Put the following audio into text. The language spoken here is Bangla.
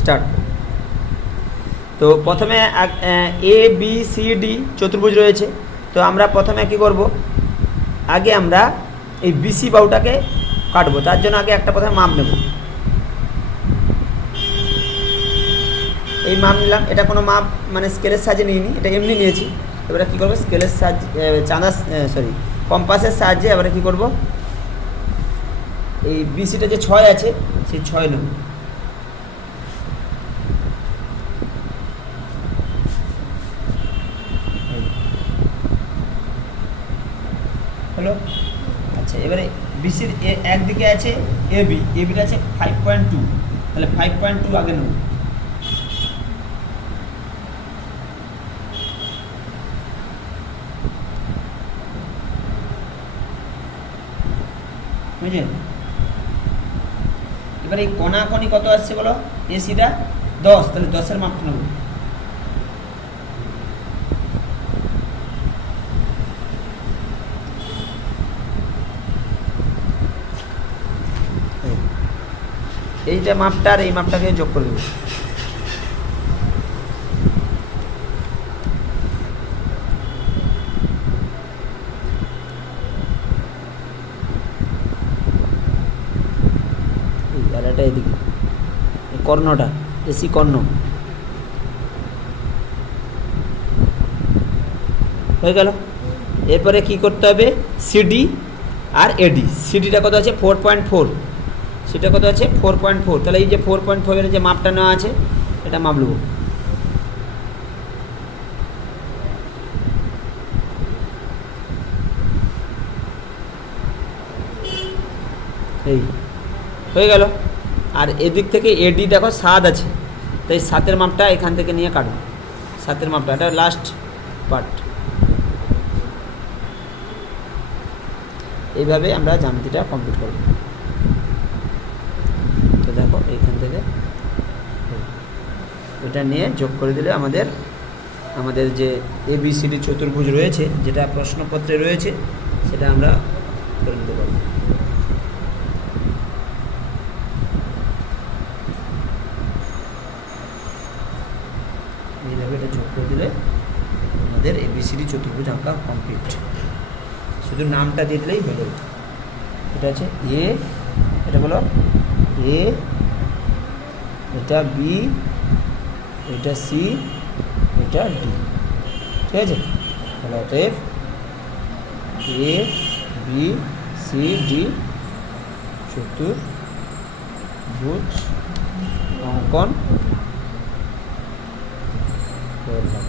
স্টার্ট তো প্রথমে এ বি সি ডি চতুর্ভুজ রয়েছে। তো আমরা প্রথমে কি করব? আগে আমরা এই বিসি বাউটাকে কাটবো। তার জন্য আগে একটা প্রথমে মাপ নেব। এই মাপ নিলাম। এটা কোনো মাপ মানে স্কেলের সাহায্যে নিইনি। এটা এমনি নিয়েছি। এবারে কী করব? স্কেলের সাহায্যে চাঁদা সরি, কম্পাসের সাহায্যে এবারে কী করব? এই বিসিটা যে ছয় আছে, সেই ছয় নেব। হলো আচ্ছা এবারে বিসির এ একদিকে আছে এ বি, এ বিটা আছে ফাইভ পয়েন্ট টু তাহলে ফাইভ পয়েন্ট টু আগে নেব। বুঝলেন? এবার এই কণাকণি কত আসছে বলো? এসিটা দশ, তাহলে দশের মাপটা নেব। এইটা মাপটা আর এই মাপটাকে যোগ করে এদিকে। কর্ণটা, এসি কর্ণ। হয়ে গেল। এরপরে কি করতে হবে? সিডি আর এডি। সিডিটা কত আছে? Four point four. সেটা কত আছে? ফোর পয়েন্ট ফোর তাহলে এই যে ফোর পয়েন্ট ফোরের যে মাপটা নেওয়া আছে, এটা মাপ নেব। এই, হয়ে গেল। আর এদিক থেকে এডি দেখো, সাত আছে। তাই সাতের মাপটা এখান থেকে নিয়ে কাটবো সাতের মাপটা, এটা লাস্ট পার্ট এইভাবে আমরা জ্যামিতিটা কমপ্লিট করব। এইখান থেকে। এটা নিয়ে যোগ করে দিলে আমাদের আমাদের যে এবিসিডি চতুর্ভুজ রয়েছে, যেটা প্রশ্নপত্রে রয়েছে, সেটা আমরা করে নিতে পারব। এটা যোগ করে দিলে আমাদের এবিসিডি চতুর্ভুজ আঁকা কমপ্লিট শুধু নামটা দিয়ে দিলেই হয়ে যাবে। এটা আছে এ এটা বলো এ এটা বি এটা সি এটা ডি ঠিক আছে? তাহলে এ বি সি ডি চতুর্ভুজ অঙ্কন। করলাম